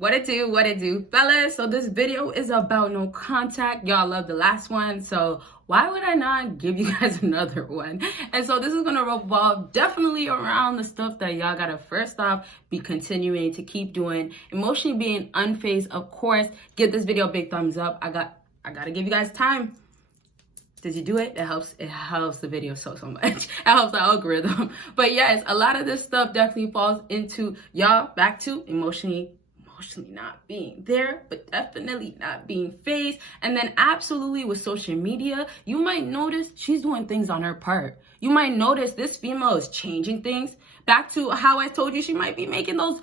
What it do, fellas? So this video is about no contact. Y'all love the last one, so why would I not give you guys another one? And so this is gonna revolve definitely around the stuff that y'all gotta first off be continuing to keep doing. Emotionally being unfazed, of course. Give this video a big thumbs up. I gotta give you guys time. Did you do it? It helps the video so much. It helps the algorithm. But yes, a lot of this stuff definitely falls into y'all back to emotionally not being there, but definitely not being phased. And then absolutely with social media, you might notice she's doing things on her part. You might notice this female is changing things. Back to how I told you she might be making those,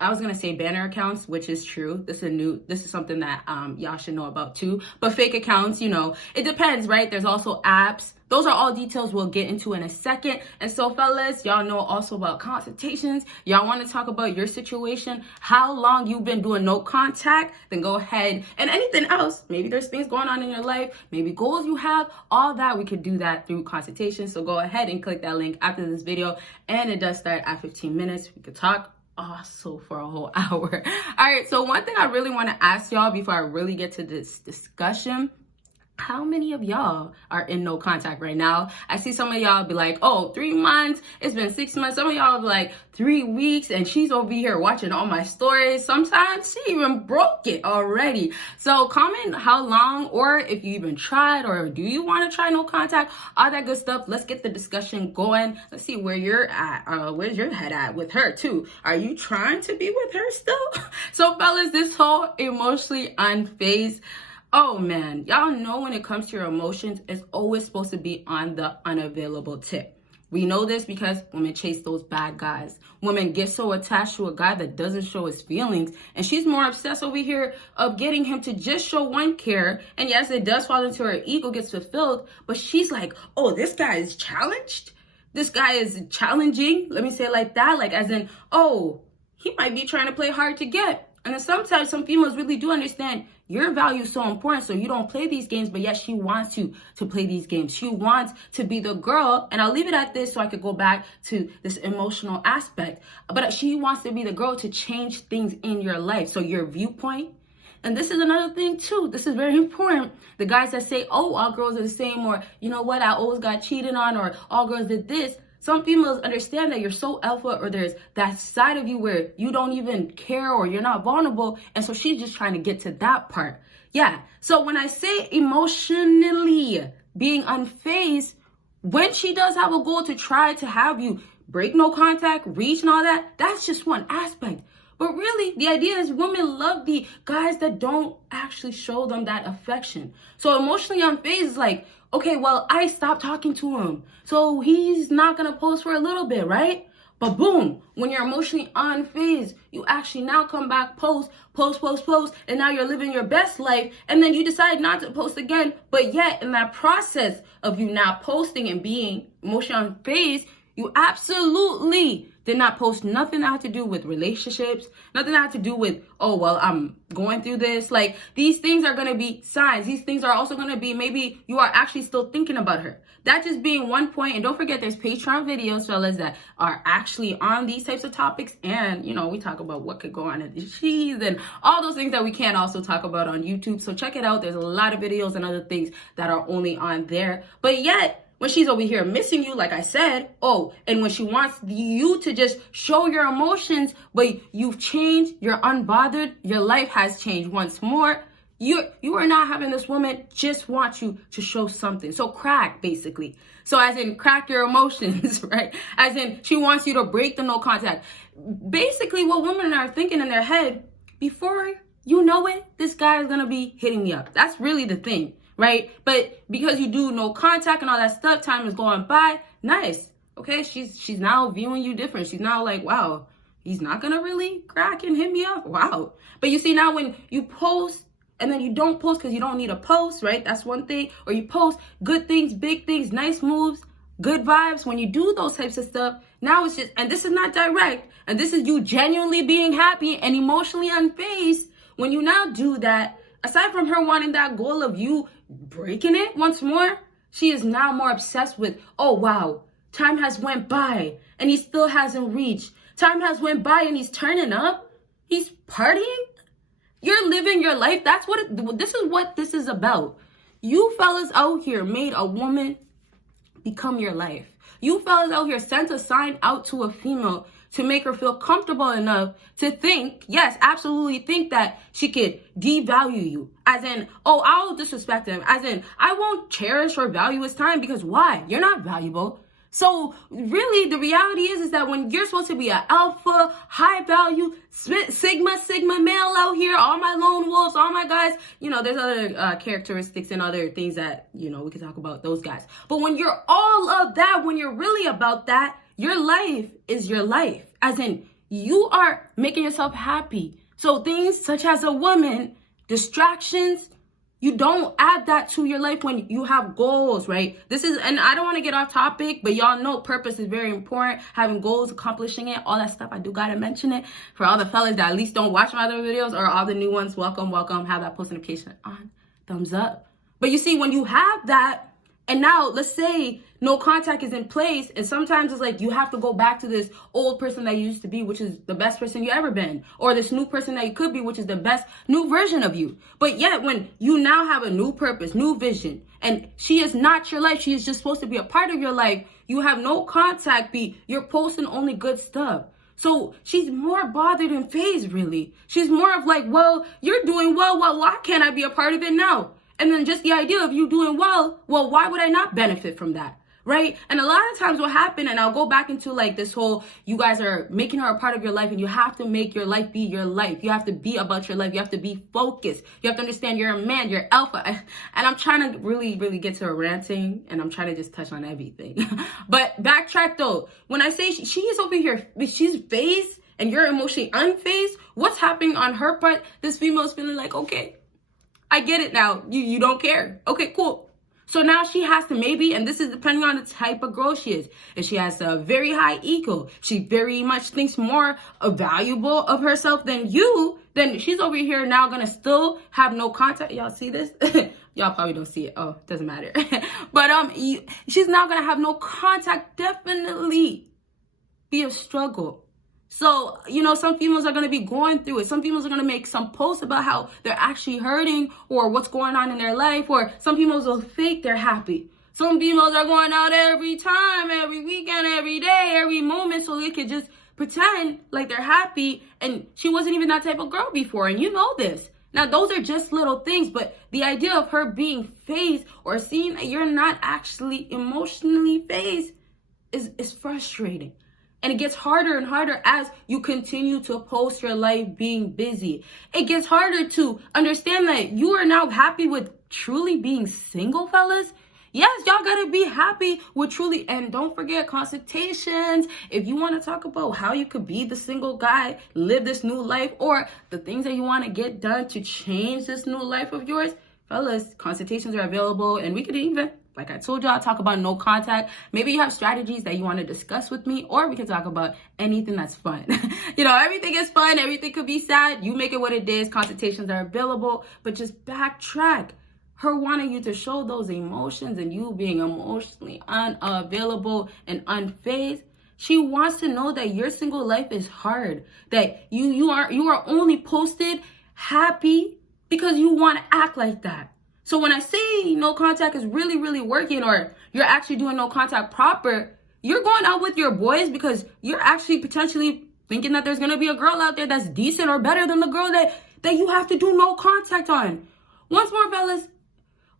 I was gonna say banner accounts, which is true. This is something that y'all should know about too. But fake accounts, you know, it depends, right? There's also apps. Those are all details we'll get into in a second. And so fellas, y'all know also about consultations. Y'all want to talk about your situation, how long you've been doing no contact, then go ahead. And anything else, maybe there's things going on in your life, maybe goals you have, all that, we could do that through consultation. So go ahead and click that link after this video. And it does start at 15 minutes. We could talk also for a whole hour. All right, so one thing I really want to ask y'all before I really get to this discussion, how many of y'all are in no contact right now? I see some of y'all be like, oh, 3 months, it's been 6 months. Some of y'all be like 3 weeks and she's over here watching all my stories. Sometimes she even broke it already. So comment how long, or if you even tried, or do you want to try no contact, all that good stuff. Let's get the discussion going. Let's see where you're at. Where's your head at with her too? Are you trying to be with her still? So fellas, this whole emotionally unfazed, oh man, y'all know when it comes to your emotions, it's always supposed to be on the unavailable tip. We know this because women chase those bad guys. Women get so attached to a guy that doesn't show his feelings, and she's more obsessed over here of getting him to just show one care. And yes, it does fall into her ego gets fulfilled, but she's like, oh, this guy is challenged. This guy is challenging. Let me say it like that, like as in, oh, he might be trying to play hard to get. And then sometimes some females really do understand your value is so important, so you don't play these games, but yet she wants you to play these games. She wants to be the girl, and I'll leave it at this so I could go back to this emotional aspect. But she wants to be the girl to change things in your life, so your viewpoint. And this is another thing too. This is very important. The guys that say, oh, all girls are the same, or you know what, I always got cheated on, or all girls did this. Some females understand that you're so alpha, or there's that side of you where you don't even care or you're not vulnerable. And so she's just trying to get to that part. Yeah. So when I say emotionally being unfazed, when she does have a goal to try to have you break no contact, reach and all that, that's just one aspect. But really, the idea is women love the guys that don't actually show them that affection. So emotionally unfazed is like, okay, well, I stopped talking to him, so he's not gonna post for a little bit, right? But boom, when you're emotionally unfazed, you actually now come back, post, and now you're living your best life, and then you decide not to post again. But yet, in that process of you now posting and being emotionally unfazed, you absolutely did not post nothing that had to do with relationships, nothing that had to do with, oh, well, I'm going through this. Like, these things are going to be signs. These things are also going to be, maybe you are actually still thinking about her. That just being one point. And don't forget, there's Patreon videos, fellas, that are actually on these types of topics. And, you know, we talk about what could go on in the cheese and all those things that we can't also talk about on YouTube. So check it out. There's a lot of videos and other things that are only on there. But yet, when she's over here missing you, like I said, oh, and when she wants you to just show your emotions, but you've changed, you're unbothered, your life has changed once more, you are not having this woman just want you to show something. So crack, basically. So as in crack your emotions, right? As in she wants you to break the no contact. Basically what women are thinking in their head, before you know it, this guy is going to be hitting me up. That's really the thing. Right? But because you do no contact and all that stuff, time is going by. Nice. Okay. She's now viewing you different. She's now like, wow, he's not going to really crack and hit me up. Wow. But you see, now when you post and then you don't post because you don't need a post, right? That's one thing. Or you post good things, big things, nice moves, good vibes. When you do those types of stuff, now it's just, and this is not direct, and this is you genuinely being happy and emotionally unfazed. When you now do that, aside from her wanting that goal of you breaking it once more, she is now more obsessed with, oh wow, time has went by and he still hasn't reached. Time has went by and he's turning up. He's partying. You're living your life. This is what this is about. You fellas out here made a woman become your life. You fellas out here sent a sign out to a female to make her feel comfortable enough to think, yes, absolutely think that she could devalue you. As in, oh, I'll disrespect him. As in, I won't cherish or value his time because why? You're not valuable. So really, the reality is that when you're supposed to be an alpha, high value, sigma male out here, all my lone wolves, all my guys, there's other characteristics and other things that, we can talk about those guys. But when you're all of that, when you're really about that, your life is your life. As in, you are making yourself happy. So things such as a woman, distractions, you don't add that to your life when you have goals, right? And I don't want to get off topic, but y'all know purpose is very important. Having goals, accomplishing it, all that stuff. I do got to mention it for all the fellas that at least don't watch my other videos, or all the new ones. Welcome. Have that post notification on. Thumbs up. But you see, when you have that, and now let's say no contact is in place, and sometimes it's like you have to go back to this old person that you used to be, which is the best person you ever been, or this new person that you could be, which is the best new version of you. But yet when you now have a new purpose, new vision, and she is not your life, she is just supposed to be a part of your life, you have no contact, you're posting only good stuff. So she's more bothered and phased, really. She's more of like, well, you're doing well, why can't I be a part of it now? And then just the idea of you doing well, why would I not benefit from that? Right? And a lot of times what happened, and I'll go back into like this whole, you guys are making her a part of your life, and you have to make your life be your life. You have to be about your life. You have to be focused. You have to understand you're a man, you're alpha. And I'm trying to really, really get to a ranting, and I'm trying to just touch on everything. But backtrack though. When I say she is over here, she's phased and you're emotionally unfazed, what's happening on her part? This female is feeling like, okay, I get it now. You don't care. Okay, cool. So now she has to maybe, and this is depending on the type of girl she is. If she has a very high ego, she very much thinks more valuable of herself than you, then she's over here now going to still have no contact. Y'all see this? Y'all probably don't see it. Oh, it doesn't matter. But she's now going to have no contact. Definitely be a struggle. So, some females are going to be going through it. Some females are going to make some posts about how they're actually hurting or what's going on in their life. Or some females will fake they're happy. Some females are going out every time, every weekend, every day, every moment, so they could just pretend like they're happy. And she wasn't even that type of girl before. And you know this. Now, those are just little things. But the idea of her being phased or seeing that you're not actually emotionally phased is frustrating. And it gets harder and harder as you continue to post your life being busy. It gets harder to understand that you are now happy with truly being single, fellas. Yes, y'all gotta be happy with truly, and don't forget consultations. If you want to talk about how you could be the single guy, live this new life, or the things that you want to get done to change this new life of yours, fellas, consultations are available, and we could even, like I told y'all, talk about no contact. Maybe you have strategies that you want to discuss with me, or we can talk about anything that's fun. Everything is fun. Everything could be sad. You make it what it is. Consultations are available, but just backtrack. Her wanting you to show those emotions and you being emotionally unavailable and unfazed. She wants to know that your single life is hard, that you are only posted happy because you want to act like that. So when I say no contact is really, really working, or you're actually doing no contact proper, you're going out with your boys because you're actually potentially thinking that there's going to be a girl out there that's decent or better than the girl that you have to do no contact on. Once more, fellas,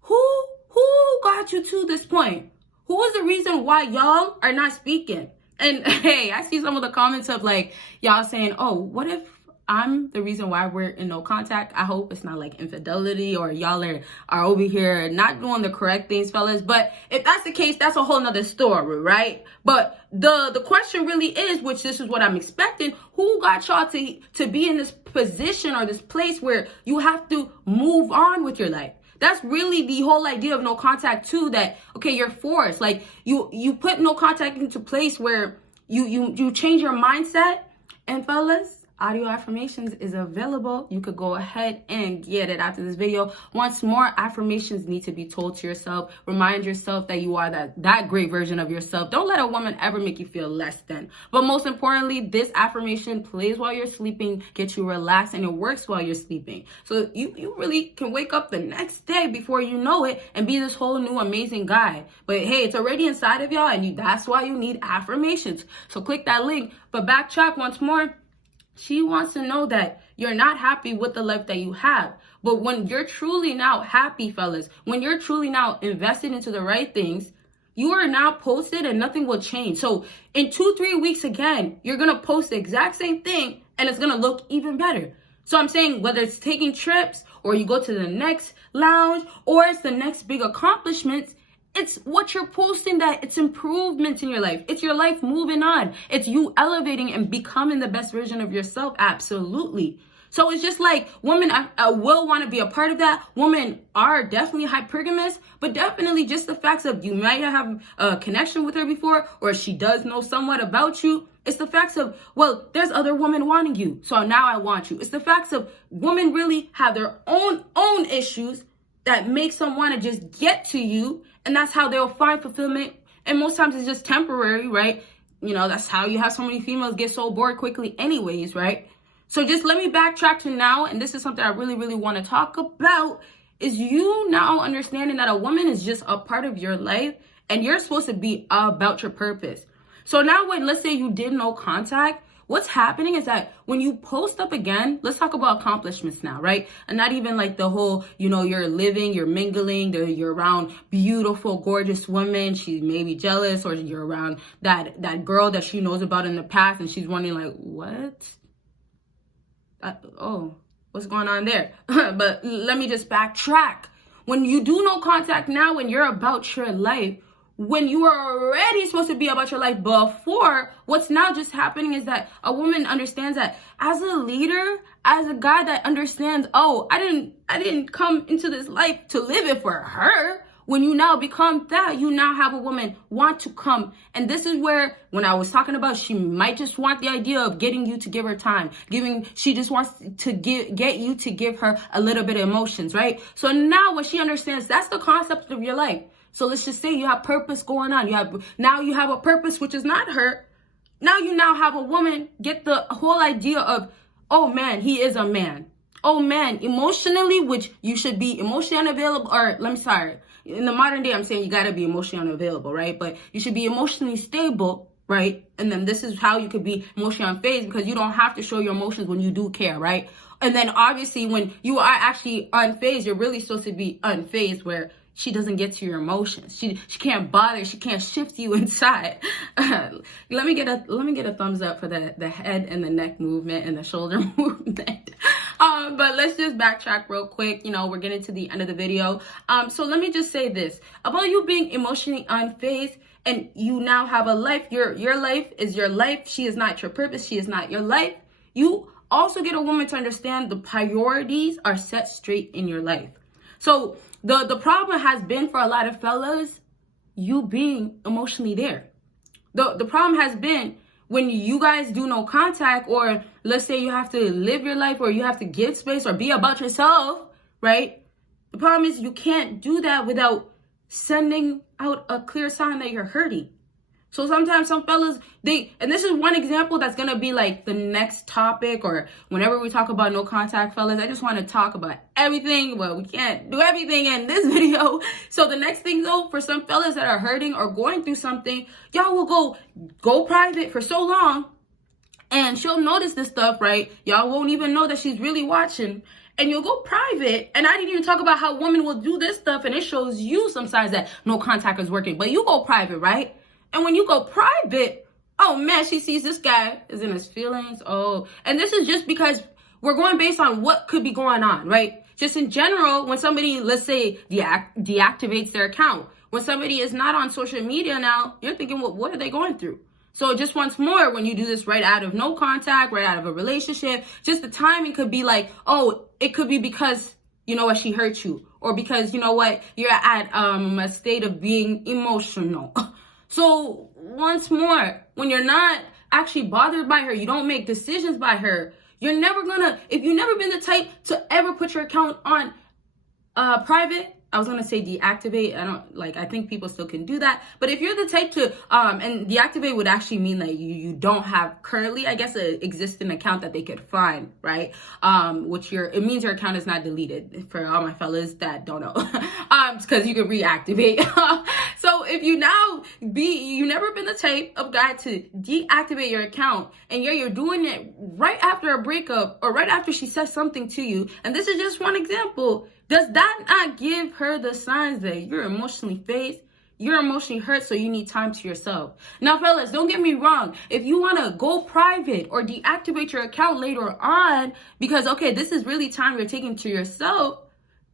who got you to this point? Who is the reason why y'all are not speaking? And hey, I see some of the comments of like y'all saying, oh, what if I'm the reason why we're in no contact? I hope it's not like infidelity or y'all are over here not doing the correct things, fellas. But if that's the case, that's a whole nother story, right? But the question really is, which this is what I'm expecting, who got y'all to be in this position or this place where you have to move on with your life? That's really the whole idea of no contact too, that, okay, you're forced. Like you put no contact into place where you change your mindset. And fellas, audio affirmations is available. You could go ahead and get it after this video. Once more, affirmations need to be told to yourself. Remind yourself that you are that great version of yourself. Don't let a woman ever make you feel less than. But most importantly, this affirmation plays while you're sleeping, gets you relaxed, and it works while you're sleeping. So you really can wake up the next day before you know it and be this whole new amazing guy. But hey, it's already inside of y'all, and that's why you need affirmations. So click that link. But backtrack once more. She wants to know that you're not happy with the life that you have. But when you're truly now happy, fellas, when you're truly now invested into the right things, you are now posted and nothing will change. So in 2-3 weeks again, you're going to post the exact same thing and it's going to look even better. So I'm saying whether it's taking trips or you go to the next lounge or it's the next big accomplishments, it's what you're posting that it's improvements in your life. It's your life moving on. It's you elevating and becoming the best version of yourself. Absolutely. So it's just like women I will want to be a part of that. Women are definitely hypergamous, but definitely just the facts of you might have a connection with her before, or she does know somewhat about you. It's the facts of, well, there's other women wanting you, so now I want you. It's the facts of women really have their own issues that makes them want to just get to you. And that's how they'll find fulfillment. And most times it's just temporary, right? You know, that's how you have so many females get so bored quickly anyways, right? So just let me backtrack to now. And this is something I really, really want to talk about. Is you now understanding that a woman is just a part of your life. And you're supposed to be about your purpose. So now when, let's say you did no contact, what's happening is that when you post up again, let's talk about accomplishments now, right? And not even like the whole, you know, you're living, you're mingling, you're around beautiful, gorgeous women. She's maybe jealous, or you're around that girl that she knows about in the past and she's wondering like, what? What's going on there? But let me just backtrack. When you do no contact now, when you're about your life, when you are already supposed to be about your life before, what's now just happening is that a woman understands that as a leader, as a guy that understands, oh, I didn't come into this life to live it for her. When you now become that, you now have a woman want to come. And this is where, when I was talking about, she might just want the idea of getting you to give her time. She just wants to get you to give her a little bit of emotions, right? So now when she understands, that's the concept of your life. So let's just say you have purpose going on. You have a purpose, which is not her. Now you have a woman get the whole idea of, oh man, he is a man. Oh man, emotionally, which you should be emotionally unavailable, in the modern day, I'm saying you gotta be emotionally unavailable, right? But you should be emotionally stable, right? And then this is how you could be emotionally unfazed, because you don't have to show your emotions when you do care, right? And then obviously when you are actually unfazed, you're really supposed to be unfazed, where she doesn't get to your emotions. She can't bother. She can't shift you inside. Let me get a thumbs up for the head and the neck movement and the shoulder movement. But let's just backtrack real quick. You know, we're getting to the end of the video. So let me just say this about you being emotionally unfazed, and you now have a life. Your life is your life. She is not your purpose. She is not your life. You also get a woman to understand the priorities are set straight in your life. So the problem has been for a lot of fellas, you being emotionally there. The problem has been when you guys do no contact, or let's say you have to live your life, or you have to give space or be about yourself, right? The problem is you can't do that without sending out a clear sign that you're hurting. So sometimes some fellas, and this is one example that's going to be like the next topic, or whenever we talk about no contact, fellas, I just want to talk about everything, but we can't do everything in this video. So the next thing though, for some fellas that are hurting or going through something, y'all will go private for so long, and she'll notice this stuff, right? Y'all won't even know that she's really watching. And you'll go private. And I didn't even talk about how women will do this stuff, and it shows you some signs that no contact is working. But you go private, right? And when you go private, oh man, she sees this guy is in his feelings. Oh, and this is just because we're going based on what could be going on, right? Just in general, when somebody, let's say, deactivates their account, when somebody is not on social media now, you're thinking, well, what are they going through? So just once more, when you do this right out of no contact, right out of a relationship, just the timing could be like, oh, it could be because, you know what, she hurt you, or because, you know what, you're at a state of being emotional. So once more, when you're not actually bothered by her, you don't make decisions by her, You're never gonna, if you've never been the type to ever put your account on private, I was gonna say deactivate. I think people still can do that. But if you're the type to, and deactivate would actually mean that you don't have currently, I guess, an existing account that they could find, right? It means your account is not deleted, for all my fellas that don't know. Because you can reactivate. So if you never been the type of guy to deactivate your account, and you're doing it right after a breakup or right after she says something to you, and this is just one example, does that not give her the signs that you're emotionally phased? You're emotionally hurt, so you need time to yourself. Now, fellas, don't get me wrong. If you want to go private or deactivate your account later on because, okay, this is really time you're taking to yourself,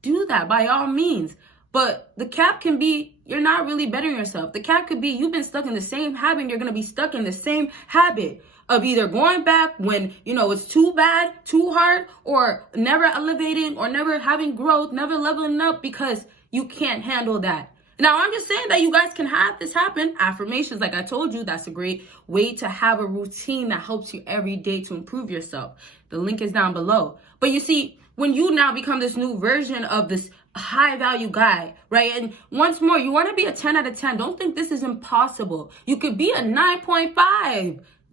do that by all means. But the cap can be you're not really bettering yourself. The cap could be you've been stuck in the same habit. You're going to be stuck in the same habit of either going back when, it's too bad, too hard, or never elevating or never having growth, never leveling up because you can't handle that. Now, I'm just saying that you guys can have this happen. Affirmations, like I told you, that's a great way to have a routine that helps you every day to improve yourself. The link is down below. But you see, when you now become this new version of this high value guy, right? And once more, you want to be a 10 out of 10. Don't think this is impossible. You could be a 9.5.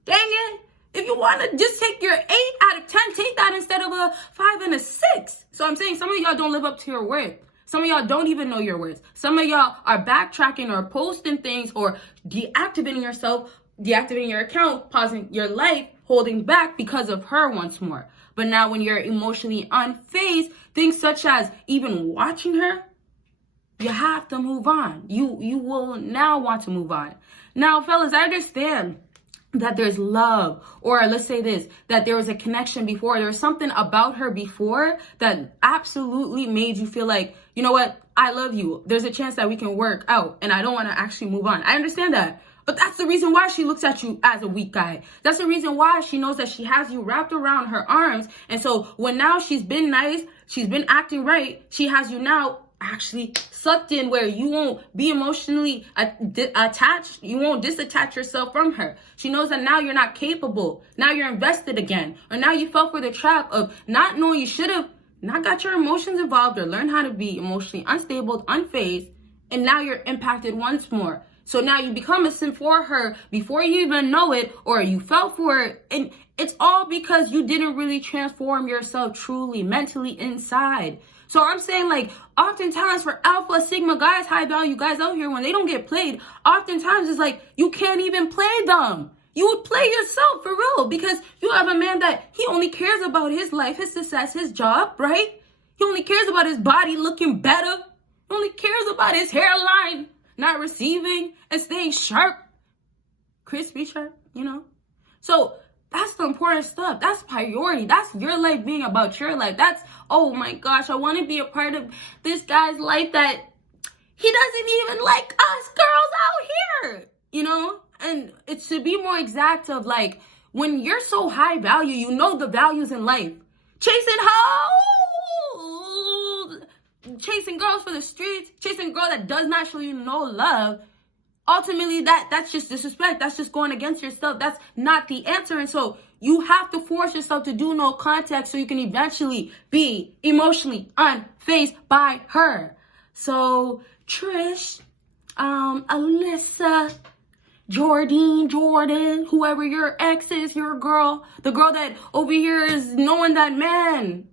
Dang it. If you want to just take your 8 out of 10, take that instead of a 5 and a 6. So I'm saying some of y'all don't live up to your word. Some of y'all don't even know your words. Some of y'all are backtracking or posting things or deactivating yourself, deactivating your account, pausing your life, holding back because of her once more. But now when you're emotionally unfazed, things such as even watching her, you have to move on. You will now want to move on. Now, fellas, I understand that there's love, or let's say this, that there was a connection before. There was something about her before that absolutely made you feel like, you know what, I love you. There's a chance that we can work out and I don't want to actually move on. I understand that. But that's the reason why she looks at you as a weak guy. That's the reason why she knows that she has you wrapped around her arms. And so when now she's been nice, she's been acting right, she has you now actually sucked in where you won't be emotionally attached. You won't disattach yourself from her. She knows that now you're not capable. Now you're invested again. Or now you fell for the trap of not knowing you should have not got your emotions involved or learned how to be emotionally unstable, unfazed. And now you're impacted once more. So now you become a sin for her before you even know it, or you fell for it. And it's all because you didn't really transform yourself truly, mentally inside. So I'm saying, like, oftentimes for alpha, sigma guys, high value guys out here, when they don't get played, oftentimes it's like you can't even play them. You would play yourself for real because you have a man that he only cares about his life, his success, his job, right? He only cares about his body looking better. He only cares about his hairline not receiving and staying sharp, crispy sharp, So that's the important stuff. That's priority. That's your life being about your life. That's, oh my gosh, I want to be a part of this guy's life that he doesn't even like us girls out here, And it should be more exact of like, when you're so high value, you know the values in life. Chasing hoes, chasing girls for the streets, chasing a girl that does not show you no love. Ultimately, that's just disrespect. That's just going against yourself. That's not the answer. And so you have to force yourself to do no contact so you can eventually be emotionally unfazed by her. So Trish, Alyssa, Jordan, whoever your ex is, your girl, the girl that over here is knowing that man,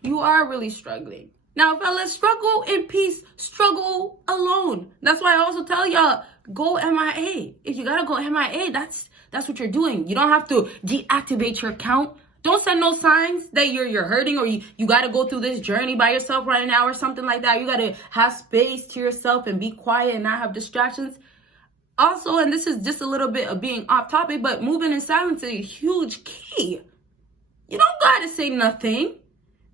you are really struggling. Now, fellas, struggle in peace, struggle alone. That's why I also tell y'all, go MIA. If you gotta go MIA, that's what you're doing. You don't have to deactivate your account. Don't send no signs that you're hurting or you gotta go through this journey by yourself right now or something like that. You gotta have space to yourself and be quiet and not have distractions. Also, and this is just a little bit of being off topic, but moving in silence is a huge key. You don't gotta say nothing.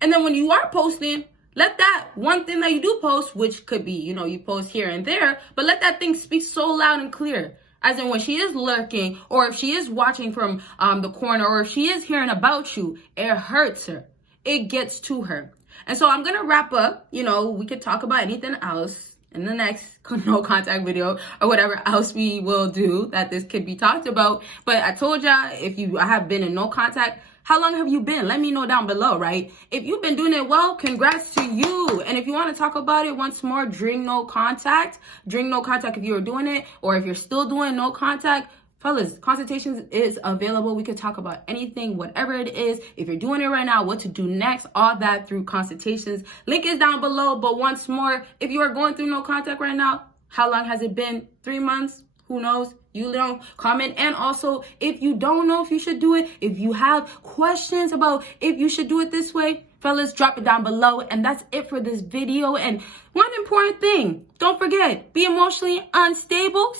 And then when you are posting, let that one thing that you do post, which could be, you post here and there, but let that thing speak so loud and clear. As in when she is lurking, or if she is watching from the corner, or if she is hearing about you, it hurts her. It gets to her. And so I'm going to wrap up. We could talk about anything else in the next no contact video or whatever else we will do that this could be talked about. But I told y'all, if you have been in no contact, How long have you been? Let me know down below, right? If you've been doing it well, congrats to you. And if you want to talk about it once more during no contact if you were doing it, or if you're still doing no contact, fellas, consultations is available. We could talk about anything, whatever it is. If you're doing it right now, what to do next, all that through consultations. Link is down below. But once more, if you are going through no contact right now, how long has it been? 3 months? Who knows? You know, comment. And also, if you don't know if you should do it, if you have questions about if you should do it this way, fellas, drop it down below. And that's it for this video. And one important thing, don't forget, be emotionally unstable,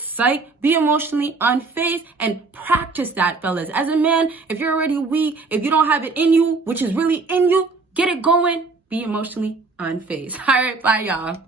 be emotionally unfazed, and practice that, fellas. As a man, if you're already weak, if you don't have it in you, which is really in you, get it going. Be emotionally unfazed. All right, bye, y'all.